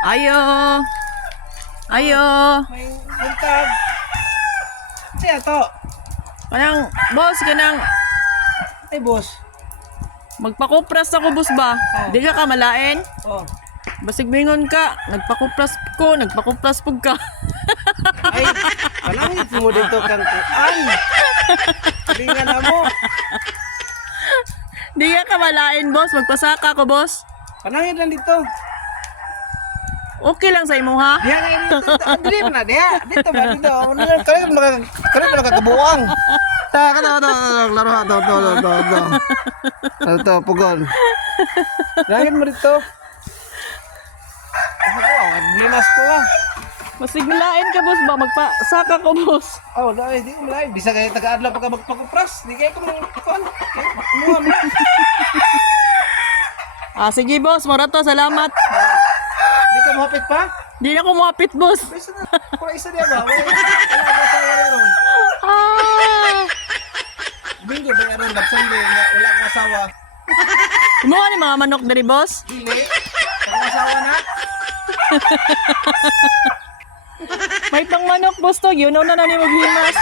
Ayo. Ayo. May buntag. Siya to. Kanang, boss, kanang Ay, boss. magpakupras ako, boss ba? Di ka kamalain? Oh. Basig mingon ka, nagpakupras pug ka. Ay, palangit mo dito kang kuan. Tingnan na mo. Di ka kamalain, boss. Magpasaka ko, boss. Palangit lang dito. Okay lang sa imo, ha? Diya ngayon dito. Dili mo na, diya. Dito ba, dito. Kaya nakakabuang. Laro ha, ito, pugon. Langit mo dito. Limas ko ah. Masiglain ka, boss ba? Magpasaka ko, boss. Oh, dahil di ko malay. Bisa kayo taga-adlaw pagka magpakupras. Di kayo kung kuan. Muha mo na. Sige, boss. Marato, salamat. Di ka mahapit pa? Di na ko mapit, boss. Bisa na. Kung isa diya ba? Wala ka sa ron. Ah! Bingo ba ron? Lapsang wala kang asawa. Kumuha ni mga manok dari, boss. Dili. Kung asawa na. May pang manok, boss to. Yun na ni maghimas.